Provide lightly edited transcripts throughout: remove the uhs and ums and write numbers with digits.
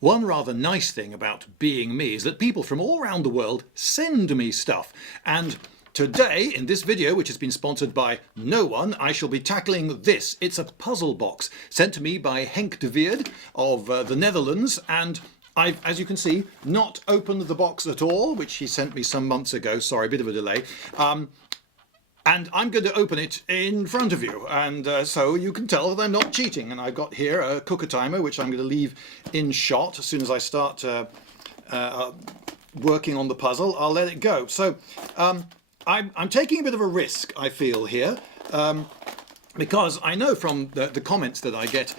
One rather nice thing about being me is that people from all around the world send me stuff. And today, in this video, which has been sponsored by no one, I shall be tackling this. It's a puzzle box sent to me by Henk de Weerd of the Netherlands. And I've, as you can see, not opened the box at all, which he sent me some months ago. Sorry, a bit of a delay. And I'm going to open it in front of you, and so you can tell that I'm not cheating. And I've got here a cooker timer, which I'm going to leave in shot as soon as I start working on the puzzle. I'll let it go. So I'm taking a bit of a risk, I feel, here, because I know from the comments that I get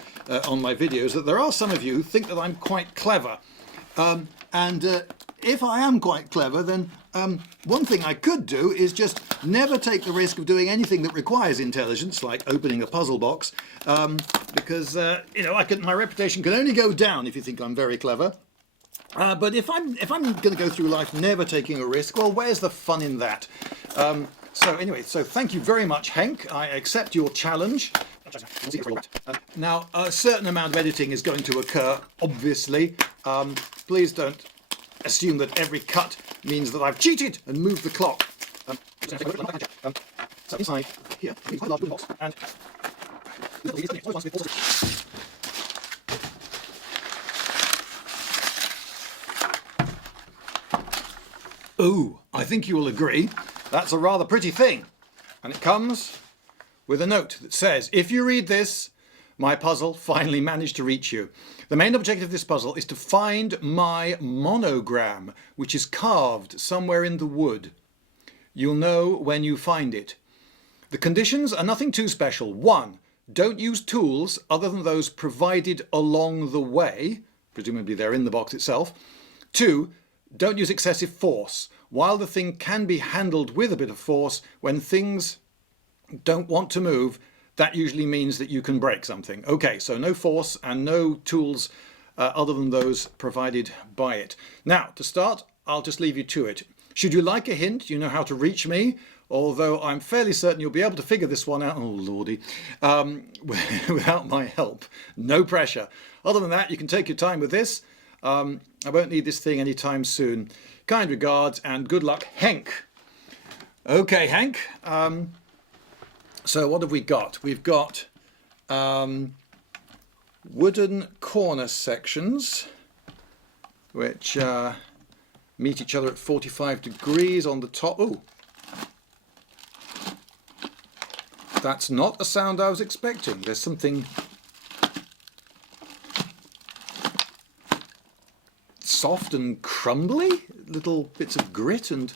on my videos that there are some of you who think that I'm quite clever. If I am quite clever, then one thing I could do is just never take the risk of doing anything that requires intelligence, like opening a puzzle box, because you know, my reputation can only go down if you think I'm very clever. But if I'm going to go through life never taking a risk, well, where's the fun in that? So anyway, so thank you very much, Henk. I accept your challenge. Now, a certain amount of editing is going to occur, obviously. Please don't assume that every cut means that I've cheated and moved the clock. So inside here, quite a large wooden box, and ooh, I think you will agree that's a rather pretty thing. And it comes with a note that says, if you read this, my puzzle finally managed to reach you. The main objective of this puzzle is to find my monogram, which is carved somewhere in the wood. You'll know when you find it. The conditions are nothing too special. 1, don't use tools other than those provided along the way. Presumably they're in the box itself. 2, don't use excessive force. While the thing can be handled with a bit of force, when things don't want to move, that usually means that you can break something. Okay, so no force and no tools other than those provided by it. Now, to start, I'll just leave you to it. Should you like a hint, you know how to reach me, although I'm fairly certain you'll be able to figure this one out, oh lordy, without my help. No pressure. Other than that, you can take your time with this. I won't need this thing anytime soon. Kind regards and good luck, Henk. Okay, Henk. So what have we got? We've got wooden corner sections which meet each other at 45 degrees on the top. Ooh, that's not a sound I was expecting. There's something soft and crumbly, little bits of grit and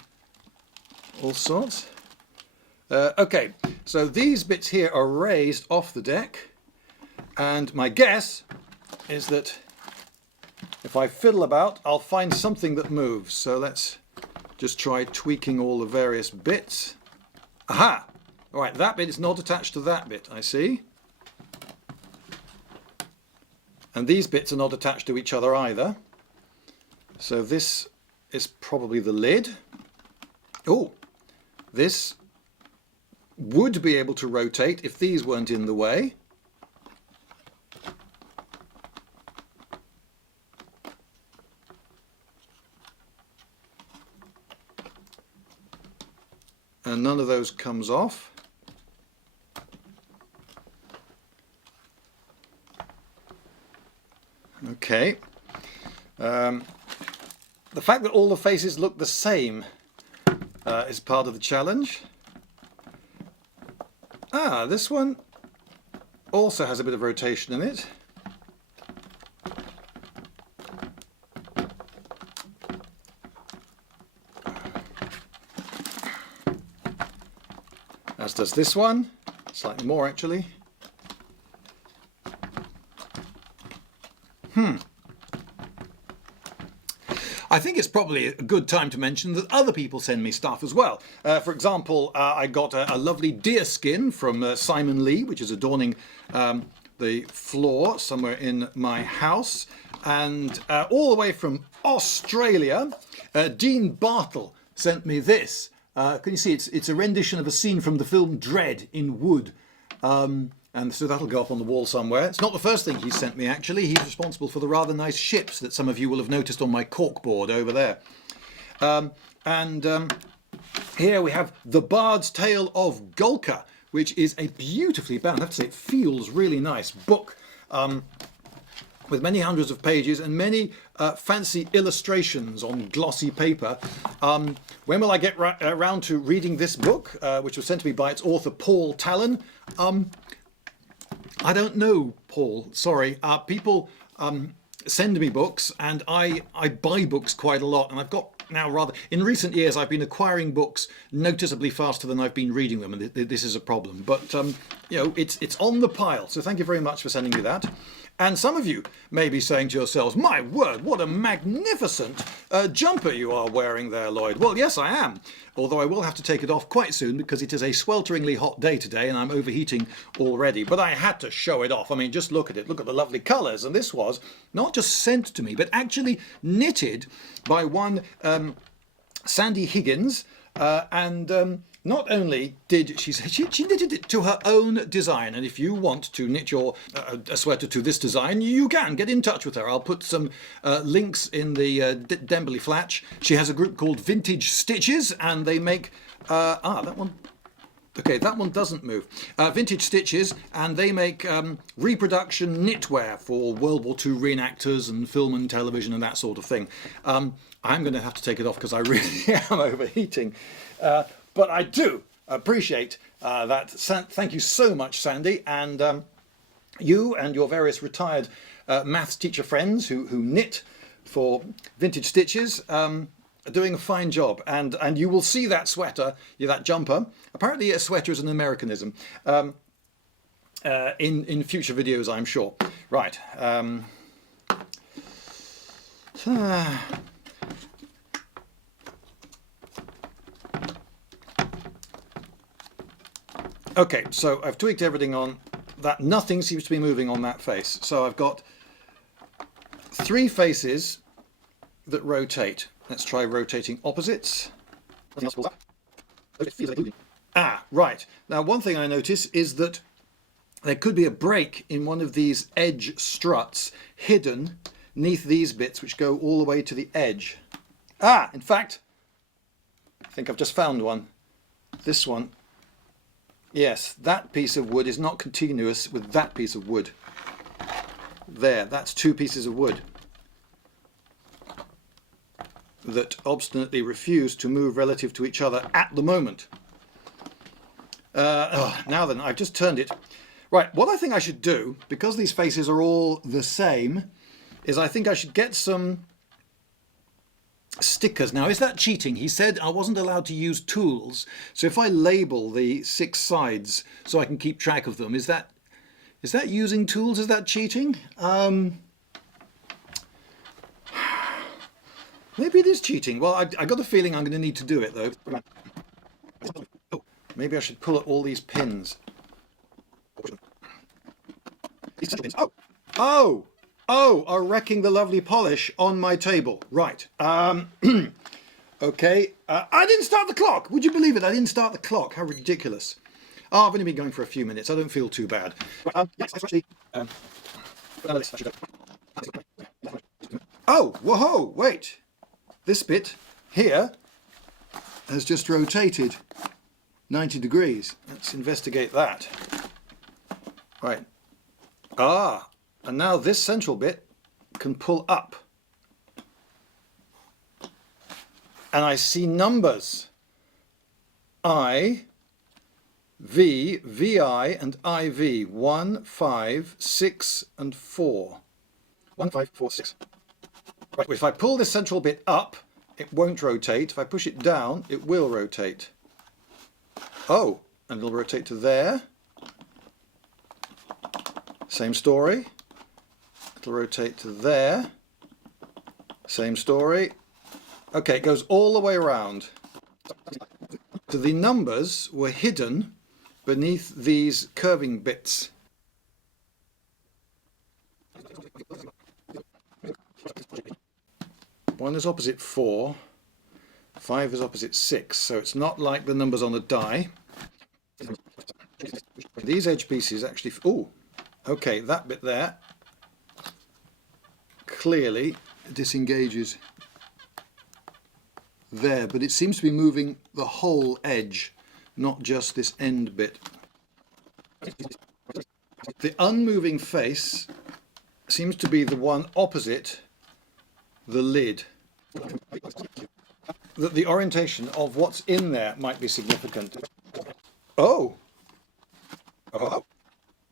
all sorts. Okay, so these bits here are raised off the deck, and my guess is that if I fiddle about, I'll find something that moves. So let's just try tweaking all the various bits. Aha! All right, that bit is not attached to that bit, I see. And these bits are not attached to each other either. So this is probably the lid. Oh, this would be able to rotate if these weren't in the way. And none of those comes off. Okay. The fact that all the faces look the same is part of the challenge. Ah, this one also has a bit of rotation in it. As does this one, slightly more actually. I think it's probably a good time to mention that other people send me stuff as well. For example, I got a lovely deer skin from Simon Lee, which is adorning the floor somewhere in my house. And all the way from Australia, Dean Bartle sent me this. Can you see? It's a rendition of a scene from the film Dread in wood. and so that'll go up on the wall somewhere. It's not the first thing he's sent me, actually. He's responsible for the rather nice ships that some of you will have noticed on my corkboard over there. Here we have The Bard's Tale of Golka, which is a beautifully bound, I have to say, it feels really nice book, with many hundreds of pages and many fancy illustrations on glossy paper. When will I get around to reading this book, which was sent to me by its author, Paul Talon? I don't know, Paul, sorry. People send me books, and I buy books quite a lot, and I've got now rather, in recent years I've been acquiring books noticeably faster than I've been reading them, and this is a problem. But you know, it's on the pile, so thank you very much for sending me that. And some of you may be saying to yourselves, my word, what a magnificent jumper you are wearing there, Lloyd. Well, yes, I am, although I will have to take it off quite soon because it is a swelteringly hot day today and I'm overheating already. But I had to show it off. I mean, just look at it. Look at the lovely colours. And this was not just sent to me, but actually knitted by one Sandy Higgins. Not only did she knitted it to her own design, and if you want to knit your a sweater to this design, you can get in touch with her. I'll put some links in the Demberley Flatch. She has a group called Vintage Stitches, and they make that one. Okay, that one doesn't move. Vintage Stitches, and they make reproduction knitwear for World War II reenactors and film and television and that sort of thing. I'm going to have to take it off because I really am overheating. But I do appreciate that. Thank you so much, Sandy. And you and your various retired maths teacher friends who knit for Vintage Stitches are doing a fine job. And you will see that sweater, that jumper. Apparently a sweater is an Americanism in future videos, I'm sure. Right. Okay, so I've tweaked everything on that. Nothing seems to be moving on that face. So I've got 3 faces that rotate. Let's try rotating opposites. Ah, right. Now, one thing I notice is that there could be a break in one of these edge struts hidden neath these bits which go all the way to the edge. Ah, in fact, I think I've just found one. This one. Yes, that piece of wood is not continuous with that piece of wood. There, that's 2 pieces of wood that obstinately refuse to move relative to each other at the moment. Now then, I've just turned it. Right, what I think I should do, because these faces are all the same, is I think I should get some stickers. Now, is that cheating? He said I wasn't allowed to use tools, so if I label the 6 sides so I can keep track of them, is that using tools? Is that cheating? Maybe it is cheating. Well, I got a feeling I'm going to need to do it though. Oh, maybe I should pull at all these pins. Oh, are wrecking the lovely polish on my table. Right. Okay. I didn't start the clock. Would you believe it? I didn't start the clock. How ridiculous. Oh, I've only been going for a few minutes. I don't feel too bad. Oh, whoa, wait. This bit here has just rotated 90 degrees. Let's investigate that. Right. Ah. And now this central bit can pull up. And I see numbers. I, V, VI, and IV. 1, 5, 6, and 4. 1, 5, 4, 6. Right, if I pull this central bit up, it won't rotate. If I push it down, it will rotate. Oh, and it'll rotate to there. Same story. It'll rotate to there. Same story. Okay, it goes all the way around. So the numbers were hidden beneath these curving bits. One is opposite 4, 5 is opposite 6, so it's not like the numbers on a die. These edge pieces actually, oh, okay, that bit there clearly disengages there, but it seems to be moving the whole edge, not just this end bit. The unmoving face seems to be the one opposite the lid. That the orientation of what's in there might be significant. Oh! Oh!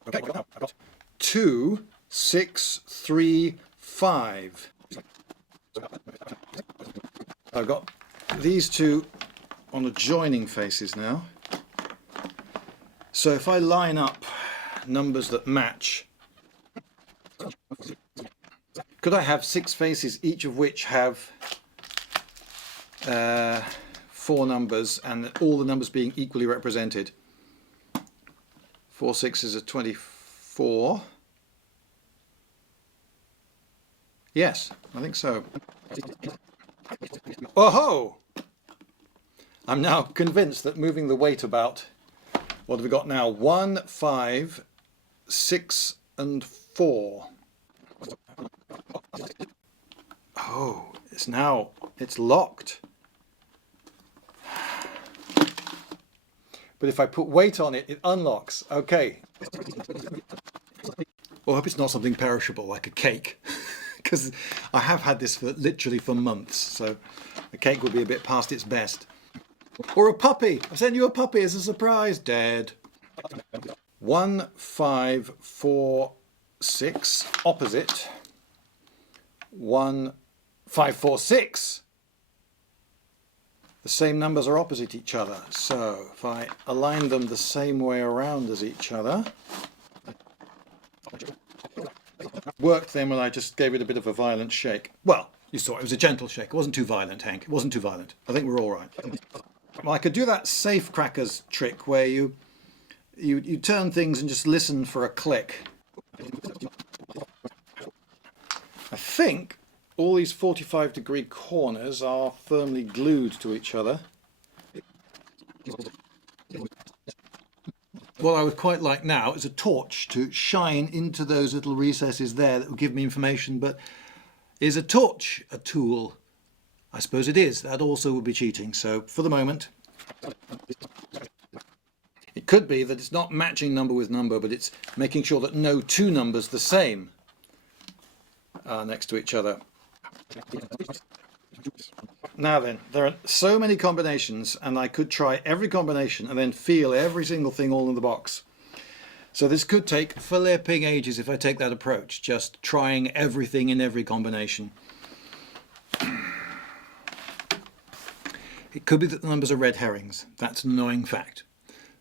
Okay, now I've got 2, 6, 3, 5. I've got these two on adjoining faces now. So if I line up numbers that match, could I have 6 faces, each of which have 4 numbers, and all the numbers being equally represented? 4 6s are 24. Yes, I think so. Oh ho! I'm now convinced that moving the weight about, what have we got now? 1, 5, 6 and 4. Oh, it's locked. But if I put weight on it, it unlocks. Okay. Well, I hope it's not something perishable like a cake, because I have had this literally for months, so a cake will be a bit past its best. Or a puppy. I sent you a puppy as a surprise, Dad. 1, 5, 4, 6, opposite. 1, 5, 4, 6. The same numbers are opposite each other. So if I align them the same way around as each other, worked then when I just gave it a bit of a violent shake. Well, you saw it was a gentle shake. It wasn't too violent, Henk. It wasn't too violent. I think we're all right. Well, I could do that safe crackers trick where you turn things and just listen for a click. I think all these 45-degree corners are firmly glued to each other. What I would quite like now is a torch to shine into those little recesses there that will give me information, but is a torch a tool? I suppose it is. That also would be cheating. So for the moment, it could be that it's not matching number with number, but it's making sure that no 2 numbers the same are next to each other. Now then, there are so many combinations, and I could try every combination and then feel every single thing all in the box. So this could take flipping ages if I take that approach, just trying everything in every combination. It could be that the numbers are red herrings. That's an annoying fact.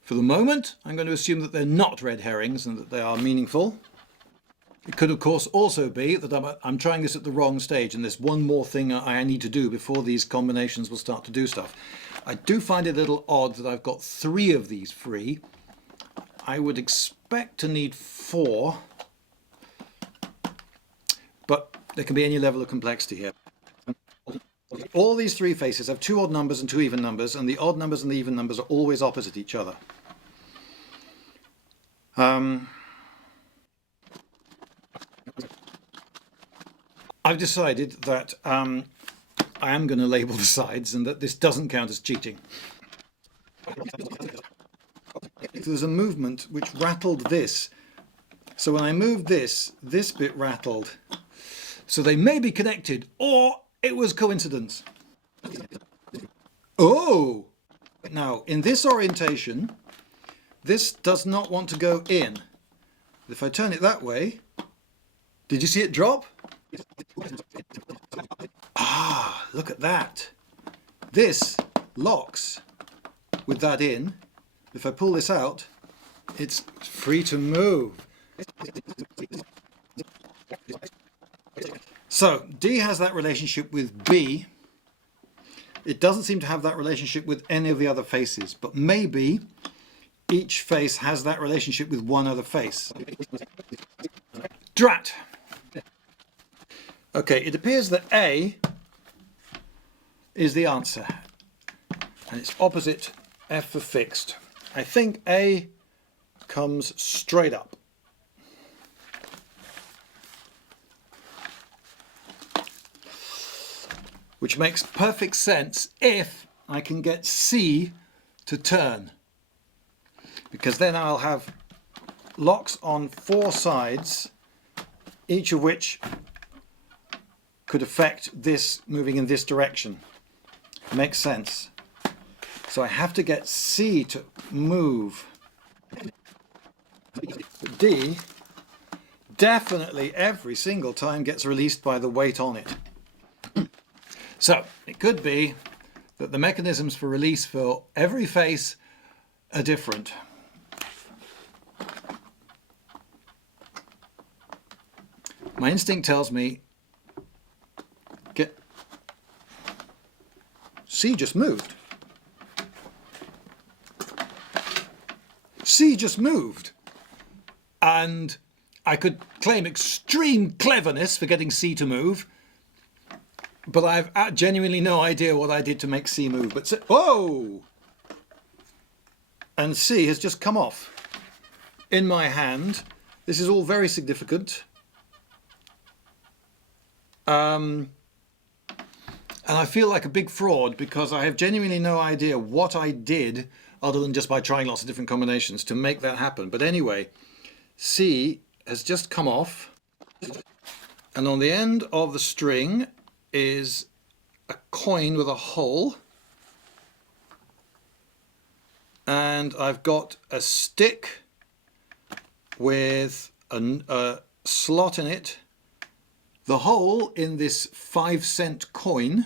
For the moment, I'm going to assume that they're not red herrings and that they are meaningful. It could, of course, also be that I'm trying this at the wrong stage and there's one more thing I need to do before these combinations will start to do stuff. I do find it a little odd that I've got 3 of these free. I would expect to need 4, but there can be any level of complexity here. All these 3 faces have 2 odd numbers and 2 even numbers, and the odd numbers and the even numbers are always opposite each other. I've decided that I am going to label the sides and that this doesn't count as cheating. There's a movement which rattled this. So when I moved this, this bit rattled. So they may be connected, or it was coincidence. Oh! Now, in this orientation, this does not want to go in. If I turn it that way, did you see it drop? Ah, look at that. This locks with that in. If I pull this out, it's free to move. So D has that relationship with B. It doesn't seem to have that relationship with any of the other faces, but maybe each face has that relationship with one other face. Drat! Okay, it appears that A is the answer, and it's opposite F for fixed. I think A comes straight up. Which makes perfect sense if I can get C to turn. Because then I'll have locks on 4 sides, each of which could affect this moving in this direction. Makes sense. So I have to get C to move. D definitely every single time gets released by the weight on it. So it could be that the mechanisms for release for every face are different. My instinct tells me C just moved. C just moved. And I could claim extreme cleverness for getting C to move, but I've genuinely no idea what I did to make C move. But whoa! And C has just come off in my hand. This is all very significant. And I feel like a big fraud because I have genuinely no idea what I did other than just by trying lots of different combinations to make that happen. But anyway, C has just come off, and on the end of the string is a coin with a hole, and I've got a stick with a slot in it. The hole in this 5-cent coin,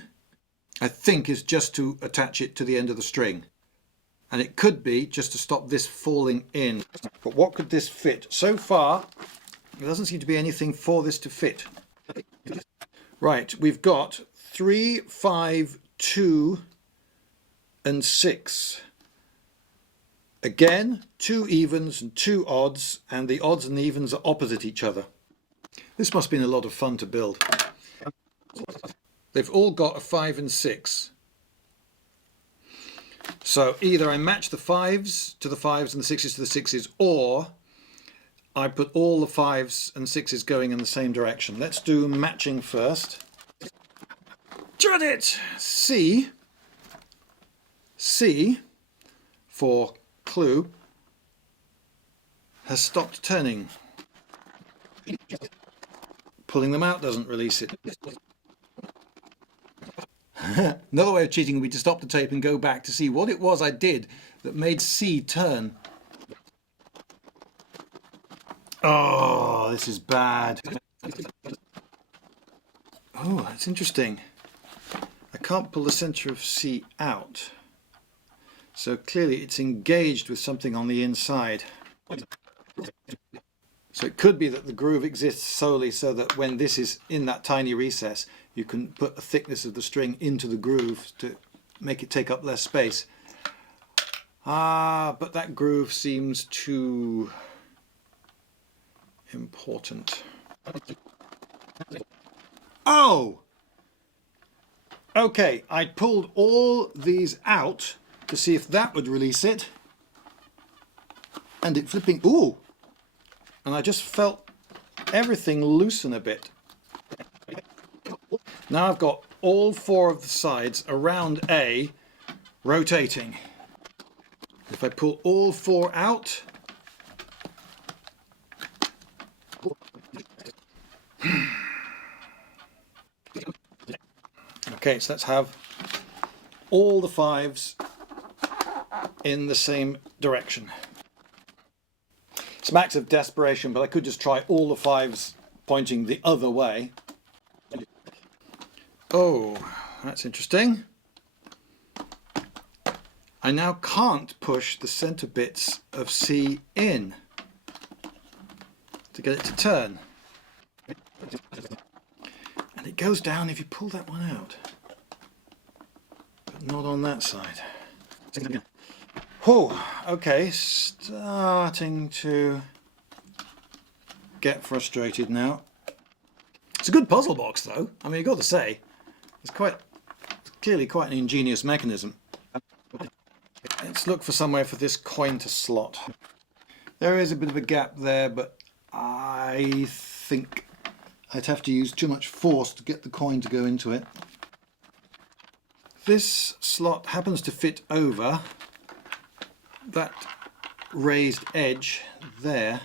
I think, is just to attach it to the end of the string. And it could be just to stop this falling in. But what could this fit? So far, there doesn't seem to be anything for this to fit. Right, we've got 3, 5, 2, and 6. Again, 2 evens and 2 odds, and the odds and the evens are opposite each other. This must have been a lot of fun to build. They've all got a 5 and 6. So either I match the 5s to the 5s and the 6s to the 6s, or I put all the 5s and 6s going in the same direction. Let's do matching first. Drat it! C for clue has stopped turning. Pulling them out doesn't release it. Another way of cheating would be to stop the tape and go back to see what it was I did that made C turn. Oh, this is bad. Oh, that's interesting. I can't pull the centre of C out. So clearly it's engaged with something on the inside. So it could be that the groove exists solely so that when this is in that tiny recess, you can put the thickness of the string into the groove to make it take up less space. But that groove seems too important. Oh! Okay, I pulled all these out to see if that would release it. And it flipping, ooh! And I just felt everything loosen a bit. Now I've got all 4 of the sides around A rotating. If I pull all 4 out, okay, so let's have all the 5s in the same direction. Smacks of desperation, but I could just try all the 5s pointing the other way. Oh, that's interesting. I now can't push the centre bits of C in to get it to turn. And it goes down if you pull that one out, but not on that side. Oh, okay, starting to get frustrated now. It's a good puzzle box though, I mean, you've got to say. It's clearly quite an ingenious mechanism. Let's look for somewhere for this coin to slot. There is a bit of a gap there, but I think I'd have to use too much force to get the coin to go into it. This slot happens to fit over that raised edge there.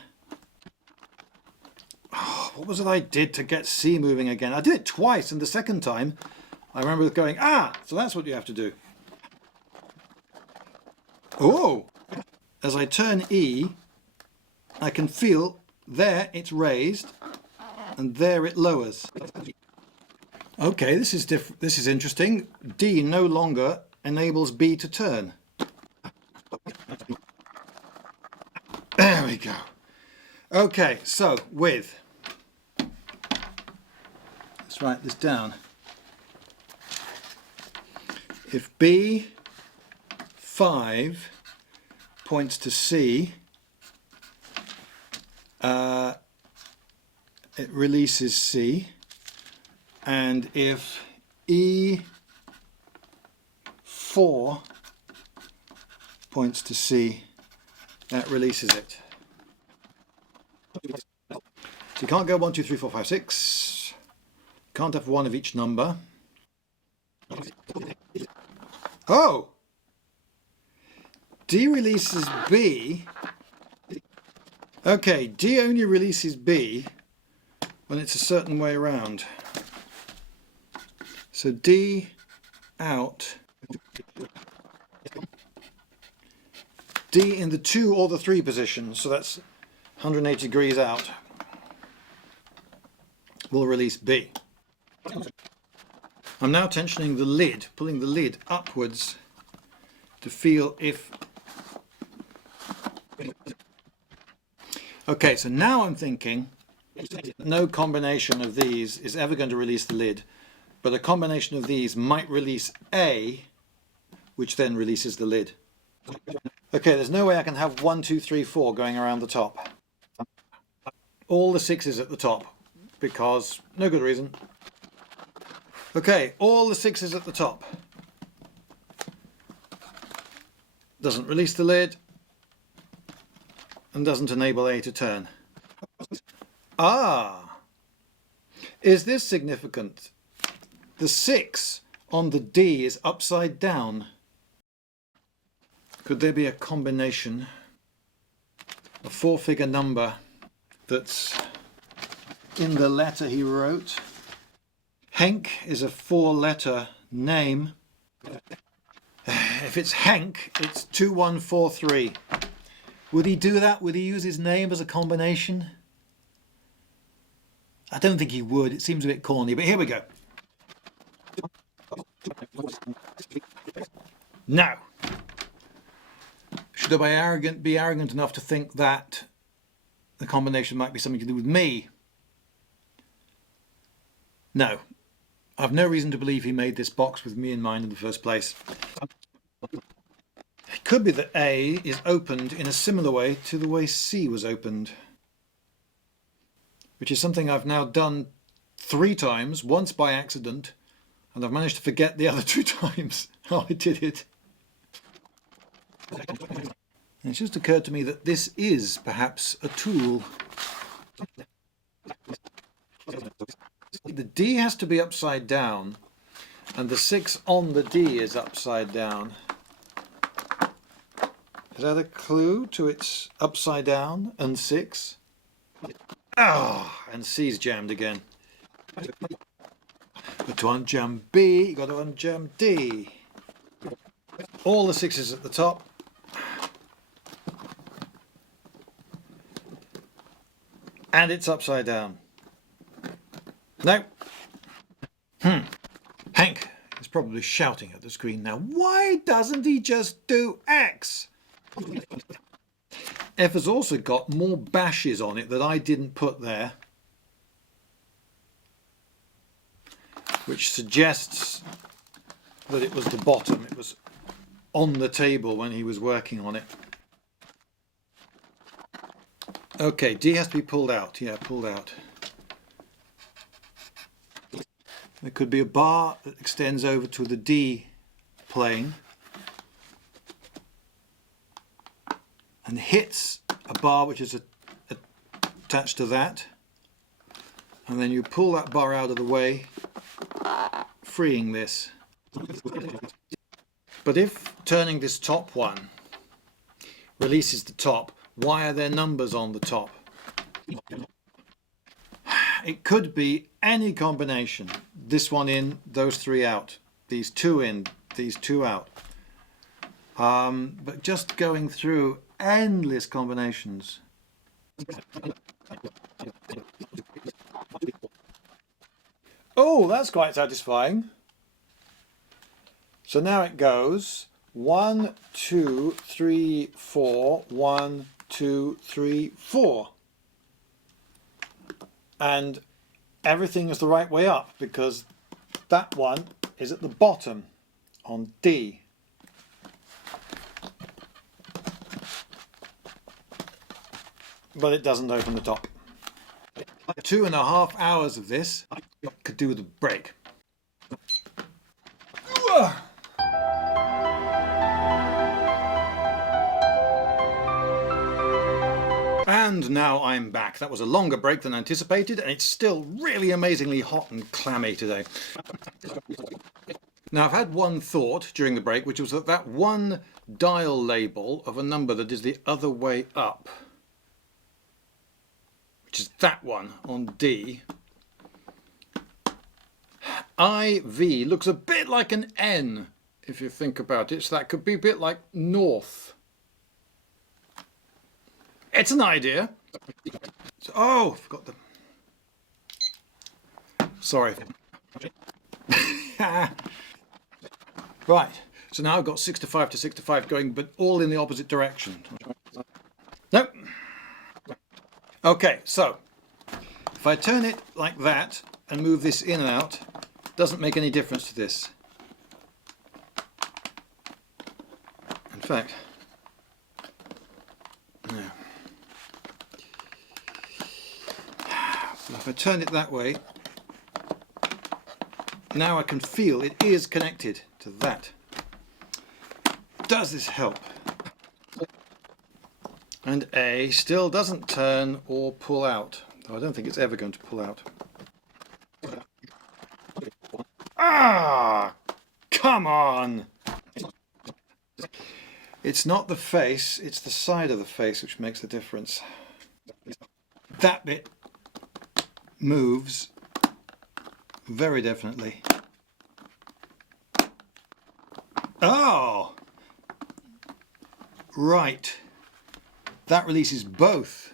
Oh, what was it I did to get C moving again? I did it twice, and the second time I remember going, so that's what you have to do. Oh! As I turn E, I can feel there it's raised and there it lowers. Okay, this is interesting. D no longer enables B to turn. There we go. Okay, so with, let's write this down. If B5 points to C, it releases C, and if E4 points to C, that releases it. So you can't go 1, 2, 3, 4, 5, 6. You can't have one of each number. Oh! D releases B. Okay, D only releases B when it's a certain way around. So D out. D in the 2 or the 3 position, so that's 180 degrees out, will release B. I'm now tensioning the lid, pulling the lid upwards to feel if... Okay, so now I'm thinking no combination of these is ever going to release the lid, but a combination of these might release A, which then releases the lid. Okay, there's no way I can have 1, 2, 3, 4 going around the top. All the 6s at the top, because no good reason. Okay, all the 6s at the top. Doesn't release the lid and doesn't enable A to turn. Is this significant? The 6 on the D is upside down. Could there be a combination, a 4-figure number that's in the letter he wrote? Henk is a 4-letter name. If it's Henk, it's 2143. Would he do that? Would he use his name as a combination? I don't think he would. It seems a bit corny, but here we go. Now, should I be arrogant enough to think that the combination might be something to do with me? No. I've no reason to believe he made this box with me in mind in the first place. It could be that A is opened in a similar way to the way C was opened, which is something I've now done 3 times, once by accident, and I've managed to forget the other 2 times how I did it. And it's just occurred to me that this is perhaps a tool. The D has to be upside down, and the 6 on the D is upside down. Is that a clue to its upside down and 6? And C's jammed again. But to unjam B, you've got to unjam D. All the 6s at the top. And it's upside down. No. Henk is probably shouting at the screen now. Why doesn't he just do X? F has also got more bashes on it that I didn't put there, which suggests that it was the bottom. It was on the table when he was working on it. Okay, D has to be pulled out. Yeah, pulled out. There could be a bar that extends over to the D plane and hits a bar which is attached to that, and then you pull that bar out of the way, freeing this. But if turning this top one releases the top, why are there numbers on the top? It could be any combination. This one in, those three out. These two in, these two out. But just going through endless combinations. Oh, that's quite satisfying. So now it goes 1, 2, 3, 4, 1, 2, 3, 4. And everything is the right way up because that one is at the bottom on D. But it doesn't open the top. 2.5 hours of this could do with a break. And now I'm back. That was a longer break than anticipated, and it's still really amazingly hot and clammy today. Now I've had one thought during the break, which was that that one dial label of a number that is the other way up, which is that one on D, IV looks a bit like an N if you think about it, so that could be a bit like north. It's an idea. So, oh, forgot the... Sorry. Right, so now I've got 6 to 5 to 6 to 5 going, but all in the opposite direction. Nope. Okay, so if I turn it like that and move this in and out, doesn't make any difference to this. In fact, no. If I turn it that way, now I can feel it is connected to that. Does this help? And A still doesn't turn or pull out. Though I don't think it's ever going to pull out. Ah! Come on! It's not the face, it's the side of the face which makes the difference. That bit moves very definitely. Oh! Right. That releases both.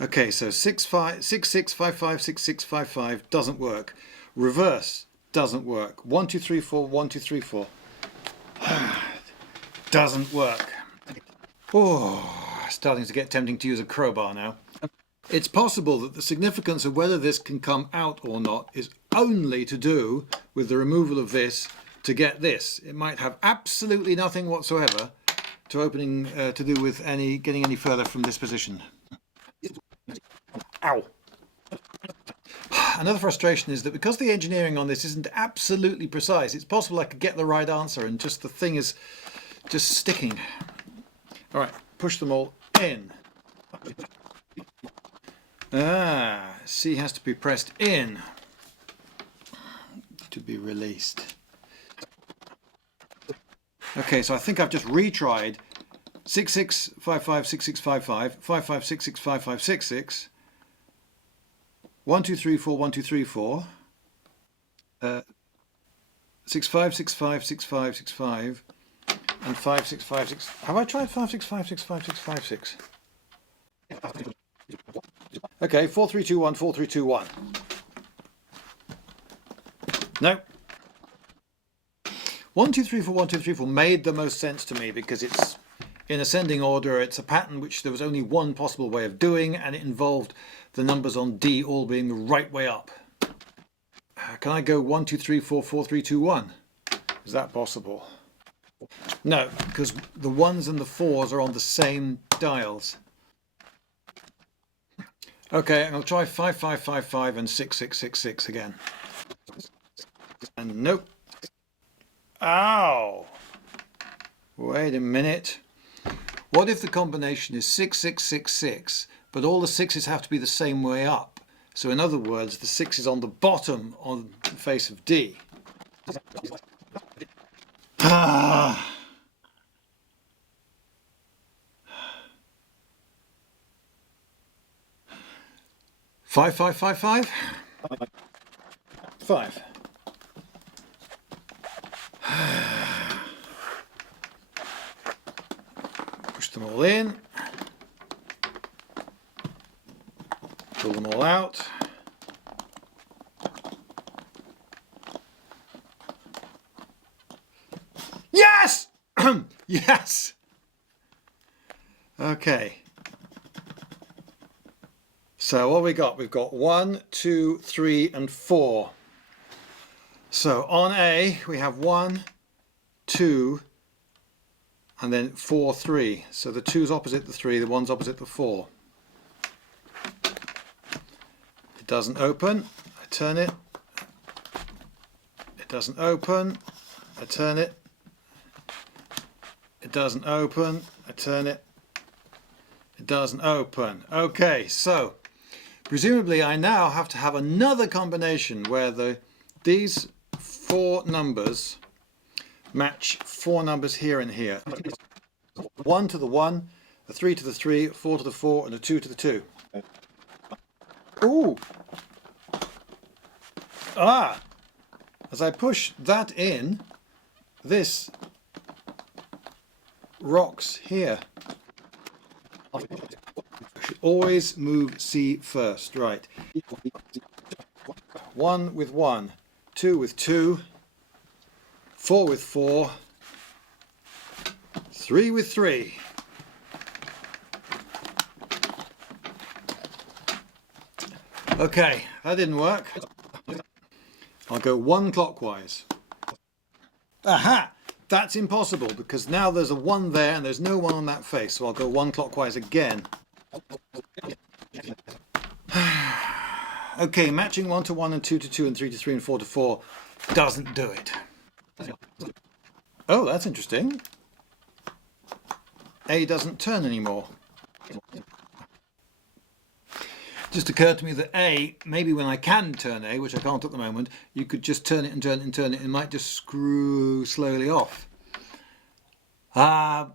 Okay, so 6 5 6 6 5 5 6 6 5 5 doesn't work. Reverse doesn't work. 1 2 3 4 1 2 3 4 doesn't work. Oh, starting to get tempting to use a crowbar now. It's possible that the significance of whether this can come out or not is only to do with the removal of this to get this. It might have absolutely nothing whatsoever to do with getting any further from this position. Ow. Another frustration is that because the engineering on this isn't absolutely precise, it's possible I could get the right answer and just the thing is just sticking. All right, push them all in. C has to be pressed in to be released. Okay, so I think I've just retried 6 6 5 5 6 6 5 5 5 5 6 6 5 5 6 6 1 2 3 4 1 2 3 4 6 5 6 5 6 5 6 5 and 5 6 5 6. Have I tried 5 6 5 6 5 6 5 6? Okay, 4 3 2 1 4 3 2 1. No. 1 2 3 4 1 2 3 4 made the most sense to me because it's in ascending order. It's a pattern which there was only one possible way of doing, and it involved the numbers on D all being the right way up. Can I go 1 2 3 4 4 3 2 1? Is that possible? No, because the 1s and the 4s are on the same dials. Okay, I'll try 5 5 5 5 and 6 6 6 6 again. And nope. Ow! Wait a minute. What if the combination is 6666, but all the sixes have to be the same way up? So in other words, the 6 is on the bottom on the face of D. Ah. 5555? 5. Push them all in. Pull them all out. Yes! Yes! Okay. So what have we got? We've got 1, 2, 3 and 4. So on A we have 1, 2 and then 4, 3. So the 2's opposite the 3, the 1's opposite the 4. It doesn't open. I turn it. It doesn't open. I turn it. It doesn't open. I turn it. It doesn't open. Okay, so presumably I now have to have another combination where these 4 numbers match 4 numbers here and here. 1 to the 1, a 3 to the 3, a 4 to the 4 and a 2 to the 2. Ooh! Ah! As I push that in, this rocks here. I should always move C first, right. 1 with 1, 2 with 2, 4 with 4, 3 with 3. Okay, that didn't work. I'll go 1 clockwise. Aha! That's impossible because now there's a 1 there and there's no 1 on that face, so I'll go 1 clockwise again. Okay, matching 1 to 1 and 2 to 2 and 3 to 3 and 4 to 4 doesn't do it. Oh, that's interesting. A doesn't turn anymore. Just occurred to me that A, maybe when I can turn A, which I can't at the moment, you could just turn it and turn it and turn it, and it might just screw slowly off.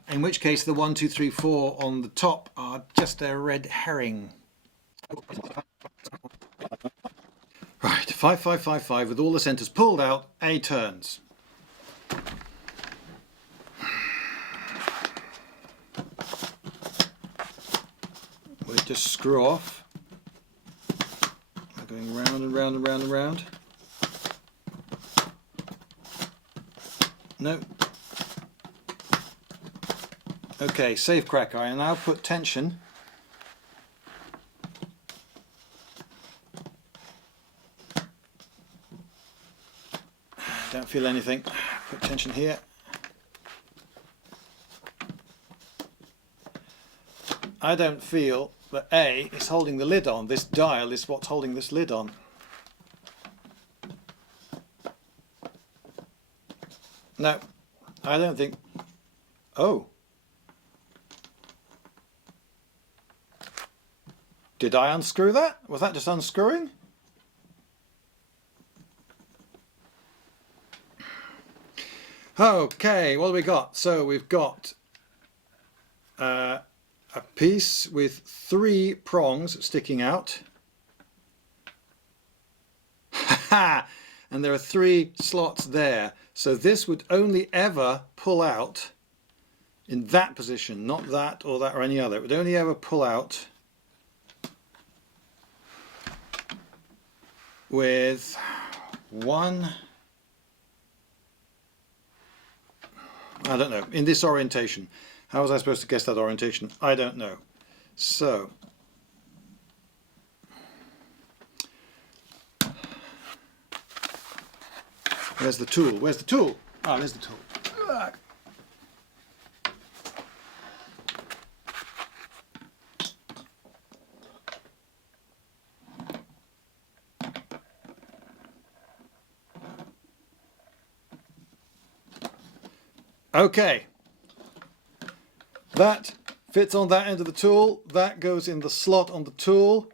In which case the 1, 2, 3, 4 on the top are just a red herring. Right, 5, 5, 5, 5, with all the centres pulled out, A turns. Will it just screw off? Going round and round and round and round. No. Okay, save cracker. I now put tension. Don't feel anything. Put tension here. I don't feel that A is holding the lid on. This dial is what's holding this lid on. No, I don't think... Oh. Did I unscrew that? Was that just unscrewing? Okay, what have we got? So we've got a piece with 3 prongs sticking out. And there are 3 slots there. So this would only ever pull out in that position, not that or that or any other. It would only ever pull out with 1, I don't know, in this orientation. How was I supposed to guess that orientation? I don't know. So, where's the tool? Where's the tool? Ah, there's the tool. Okay. That Fits on that end of the tool. That goes in the slot on the tool,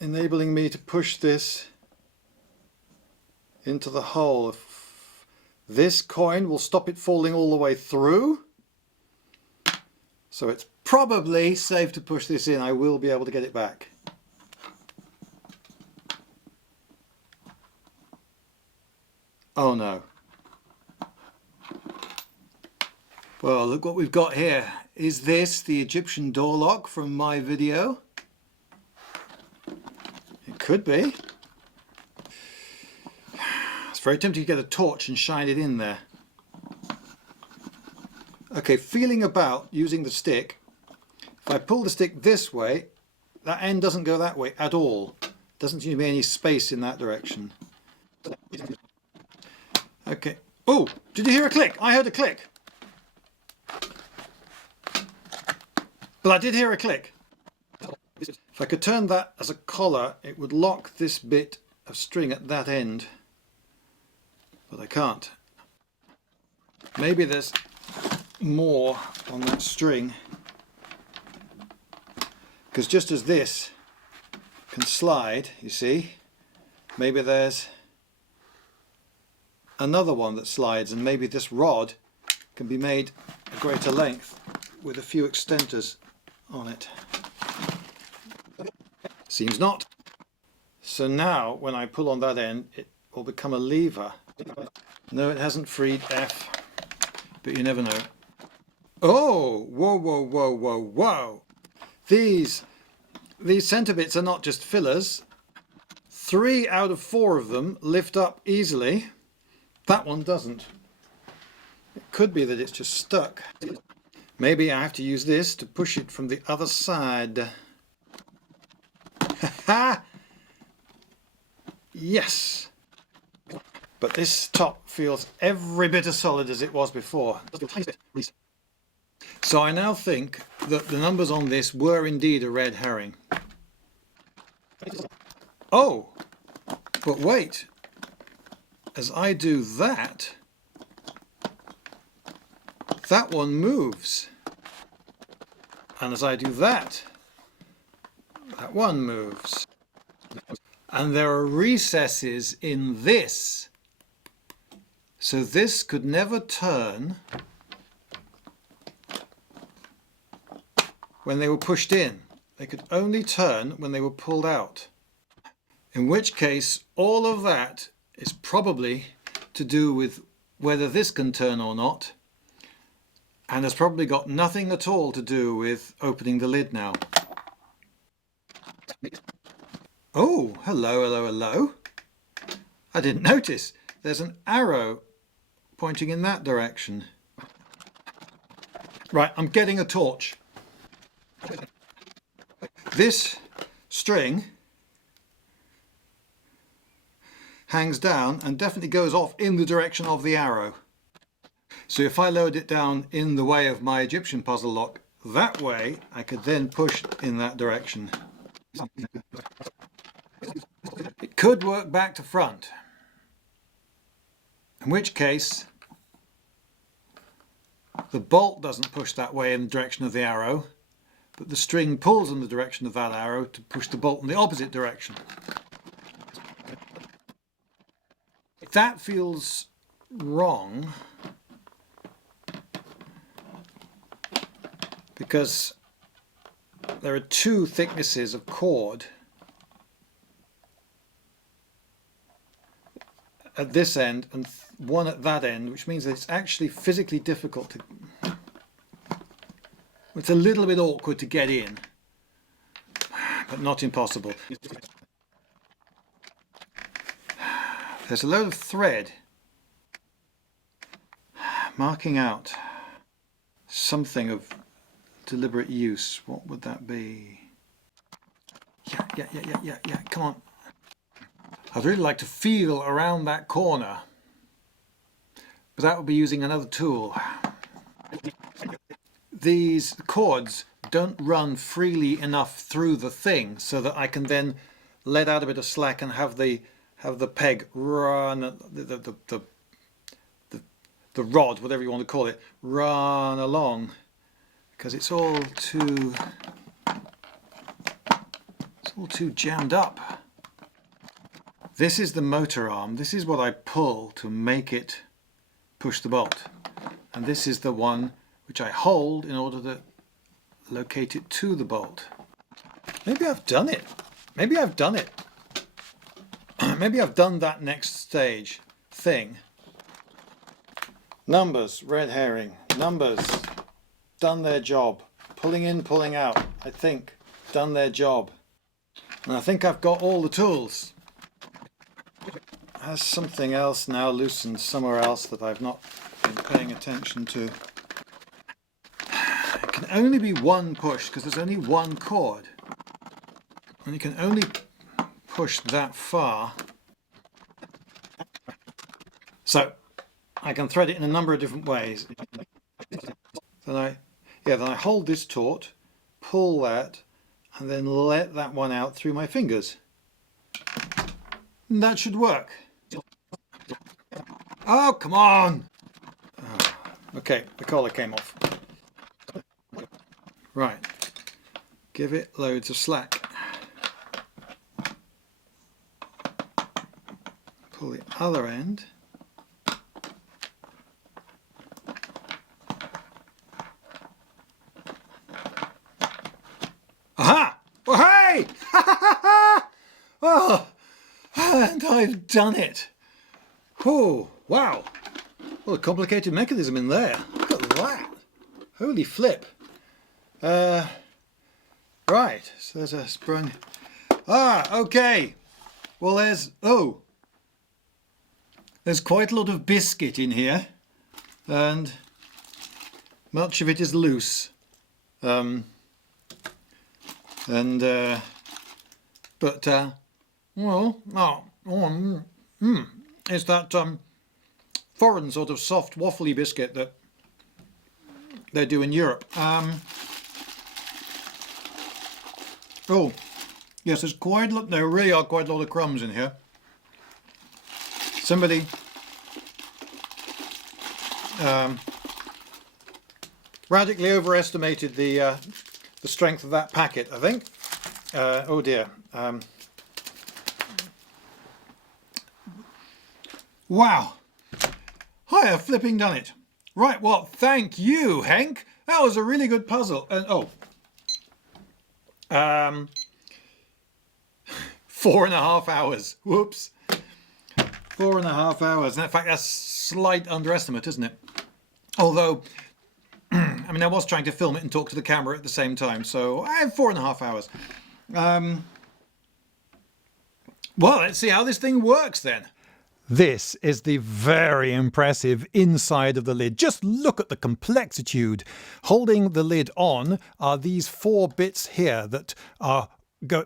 enabling me to push this into the hole. This coin will stop it falling all the way through. So it's probably safe to push this in. I will be able to get it back. Oh no. Well, look what we've got here. Is this the Egyptian door lock from my video? It could be. It's very tempting to get a torch and shine it in there. Okay, feeling about using the stick. If I pull the stick this way, that end doesn't go that way at all. Doesn't seem to be any space in that direction. Okay. Oh, did you hear a click? I heard a click. But I did hear a click. If I could turn that as a collar, it would lock this bit of string at that end. But I can't. Maybe there's more on that string. Because just as this can slide, you see, maybe there's another one that slides, and maybe this rod can be made a greater length with a few extenters on it. Seems not. So now when I pull on that end, it will become a lever. No, it hasn't freed F, but you never know. Oh, whoa, whoa, whoa, whoa, whoa. These center bits are not just fillers. 3 out of 4 of them lift up easily. That one doesn't. It could be that it's just stuck. Maybe I have to use this to push it from the other side. Ha! Yes! But this top feels every bit as solid as it was before. So I now think that the numbers on this were indeed a red herring. Oh! But wait! As I do that, that one moves. And as I do that, that one moves. And there are recesses in this. So this could never turn when they were pushed in. They could only turn when they were pulled out. In which case, all of that is probably to do with whether this can turn or not, and has probably got nothing at all to do with opening the lid now. Oh, hello, hello, hello. I didn't notice. There's an arrow pointing in that direction. Right, I'm getting a torch. This string hangs down and definitely goes off in the direction of the arrow. So if I lowered it down in the way of my Egyptian puzzle lock that way, I could then push in that direction. It could work back to front, in which case the bolt doesn't push that way in the direction of the arrow, but the string pulls in the direction of that arrow to push the bolt in the opposite direction. That feels wrong because there are 2 thicknesses of cord at this end and 1 at that end, which means that it's actually physically difficult to... It's a little bit awkward to get in, but not impossible. There's a load of thread marking out something of deliberate use. What would that be? Yeah, come on. I'd really like to feel around that corner, but that would be using another tool. These cords don't run freely enough through the thing so that I can then let out a bit of slack and have the peg run, the rod, whatever you want to call it, run along because it's all too jammed up. This is the motor arm. This is what I pull to make it push the bolt. And this is the one which I hold in order to locate it to the bolt. Maybe I've done it. Maybe I've done it. Maybe I've done that next stage thing. Numbers, red herring. Numbers, done their job. Pulling in, pulling out. I think, done their job. And I think I've got all the tools. Has something else now loosened somewhere else that I've not been paying attention to? It can only be one push because there's only one cord. And you can only push that far. So I can thread it in a number of different ways. Then I hold this taut, pull that, and then let that one out through my fingers. And that should work. Oh, come on! Oh, okay, the collar came off. Right, give it loads of slack. Pull the other end. Aha! Oh, hey! Oh, and I've done it. Oh, wow. What a complicated mechanism in there. Look at that. Holy flip. Right, so there's a sprung. Okay. Well, there's quite a lot of biscuit in here, and much of it is loose. It's that foreign sort of soft waffly biscuit that they do in Europe. Oh, yes, there really are quite a lot of crumbs in here. Somebody radically overestimated the strength of that packet, I think. Oh dear. Wow. I have flipping done it. Right, well, thank you, Henk. That was a really good puzzle. And 4.5 hours. Whoops. 4.5 hours. And in fact, that's a slight underestimate, isn't it? Although, I mean, I was trying to film it and talk to the camera at the same time, so I have 4.5 hours. Well, let's see how this thing works then. This is the very impressive inside of the lid. Just look at the complexitude. Holding the lid on are these 4 bits here that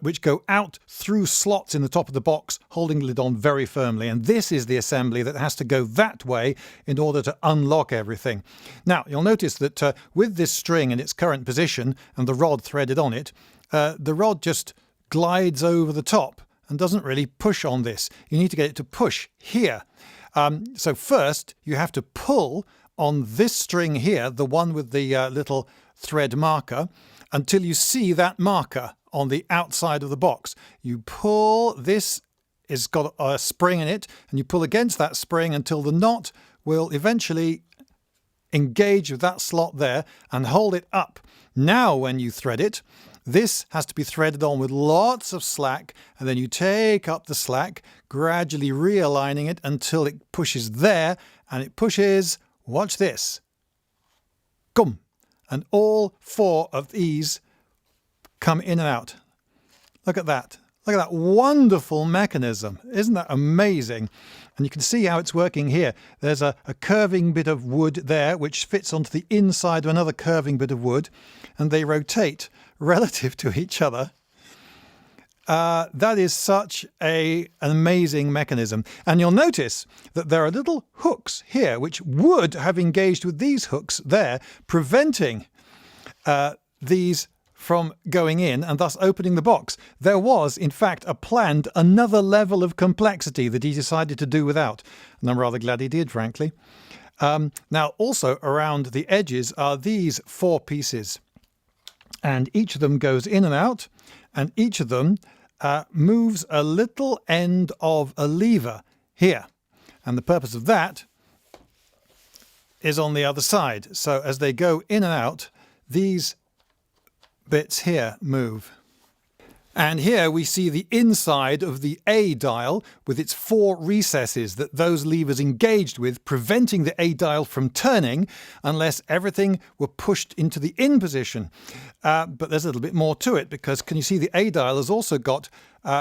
which go out through slots in the top of the box, holding the lid on very firmly. And this is the assembly that has to go that way in order to unlock everything. Now, you'll notice that with this string in its current position and the rod threaded on it, the rod just glides over the top and doesn't really push on this. You need to get it to push here. So first you have to pull on this string here, the one with the little thread marker, until you see that marker on the outside of the box. You pull, this has got a spring in it, and you pull against that spring until the knot will eventually engage with that slot there and hold it up. Now when you thread it, this has to be threaded on with lots of slack, and then you take up the slack, gradually realigning it until it pushes there, and it pushes, watch this, come, and all 4 of these come in and out. Look at that. Look at that wonderful mechanism. Isn't that amazing? And you can see how it's working here. There's a curving bit of wood there which fits onto the inside of another curving bit of wood, and they rotate relative to each other. That is such an amazing mechanism. And you'll notice that there are little hooks here which would have engaged with these hooks there, preventing these from going in and thus opening the box. There was, in fact, another level of complexity that he decided to do without. And I'm rather glad he did, frankly. Now also around the edges are these 4 pieces, and each of them goes in and out, and each of them moves a little end of a lever here, and the purpose of that is on the other side. So as they go in and out, these bits here move. And here we see the inside of the A dial with its 4 recesses that those levers engaged with, preventing the A dial from turning unless everything were pushed into the in position. But there's a little bit more to it, because can you see the A dial has also got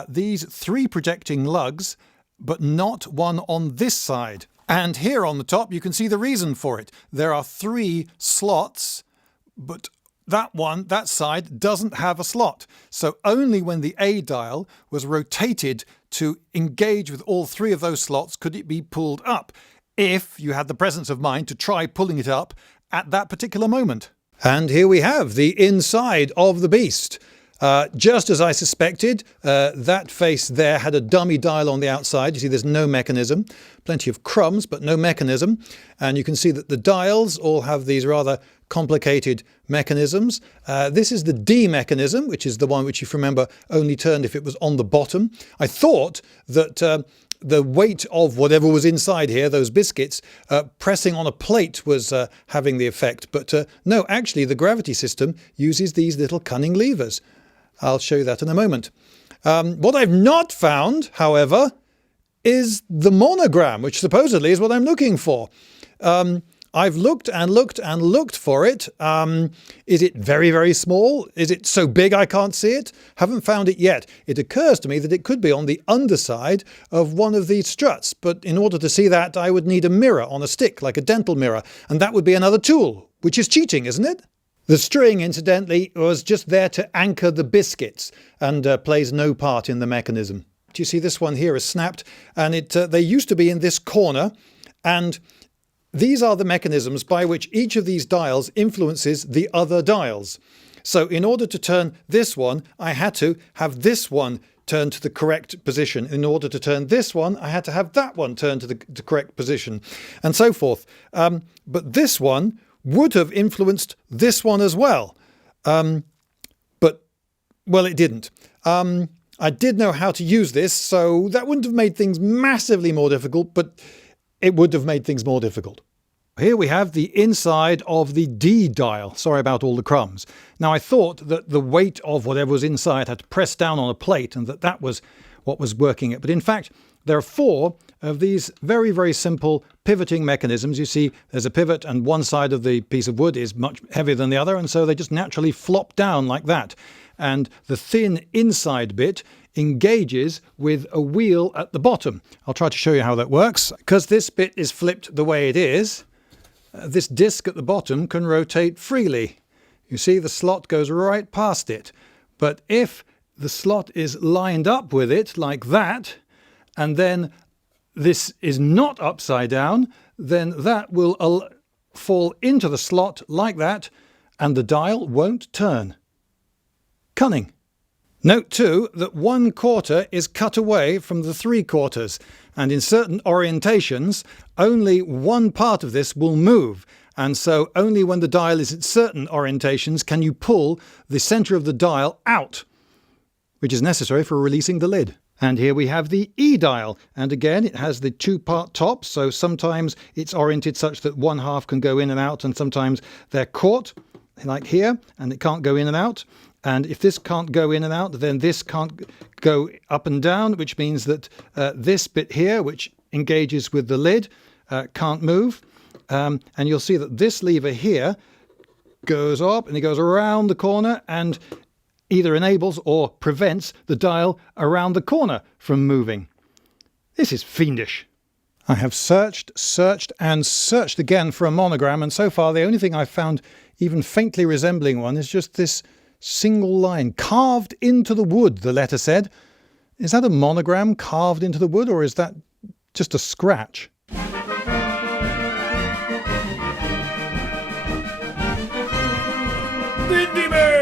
these 3 projecting lugs, but not one on this side. And here on the top you can see the reason for it. There are 3 slots, but that side doesn't have a slot. So only when the A dial was rotated to engage with all 3 of those slots could it be pulled up, if you had the presence of mind to try pulling it up at that particular moment. And here we have the inside of the beast. Just as I suspected, that face there had a dummy dial on the outside. You see there's no mechanism, plenty of crumbs but no mechanism, and you can see that the dials all have these rather complicated mechanisms. This is the D mechanism, which is the one which, if you remember, only turned if it was on the bottom. I thought that the weight of whatever was inside here, those biscuits, pressing on a plate was having the effect, but no, actually the gravity system uses these little cunning levers. I'll show you that in a moment. What I've not found, however, is the monogram, which supposedly is what I'm looking for. I've looked and looked and looked for it. Is it very, very small? Is it so big I can't see it? Haven't found it yet. It occurs to me that it could be on the underside of one of these struts, but in order to see that I would need a mirror on a stick, like a dental mirror, and that would be another tool, which is cheating, isn't it? The string, incidentally, was just there to anchor the biscuits and plays no part in the mechanism. Do you see this one here is snapped, and they used to be in this corner, and these are the mechanisms by which each of these dials influences the other dials. So in order to turn this one, I had to have this one turn to the correct position. In order to turn this one, I had to have that one turn to the correct position, and so forth. But this one would have influenced this one as well. But, well, it didn't. I did know how to use this, so that wouldn't have made things massively more difficult, but it would have made things more difficult. Here we have the inside of the D dial. Sorry about all the crumbs. Now I thought that the weight of whatever was inside had to press down on a plate and that was what was working it. But in fact, there are 4 of these very, very simple pivoting mechanisms. You see there's a pivot and one side of the piece of wood is much heavier than the other, and so they just naturally flop down like that. And the thin inside bit engages with a wheel at the bottom. I'll try to show you how that works. Because this bit is flipped the way it is, this disc at the bottom can rotate freely. You see the slot goes right past it. But if the slot is lined up with it like that, and then this is not upside down, then that will fall into the slot like that, and the dial won't turn. Cunning. Note too that 1/4 is cut away from the 3/4, and in certain orientations only one part of this will move, and so only when the dial is at certain orientations can you pull the centre of the dial out, which is necessary for releasing the lid. And here we have the E dial, and again it has the 2-part top, so sometimes it's oriented such that one half can go in and out, and sometimes they're caught like here and it can't go in and out. And if this can't go in and out, then this can't go up and down, which means that this bit here, which engages with the lid, can't move. And you'll see that this lever here goes up and it goes around the corner and either enables or prevents the dial around the corner from moving. This is fiendish. I have searched and searched again for a monogram, and so far the only thing I've found even faintly resembling one is just this single line carved into the wood, the letter said. Is that a monogram carved into the wood, or is that just a scratch? Lindybeige!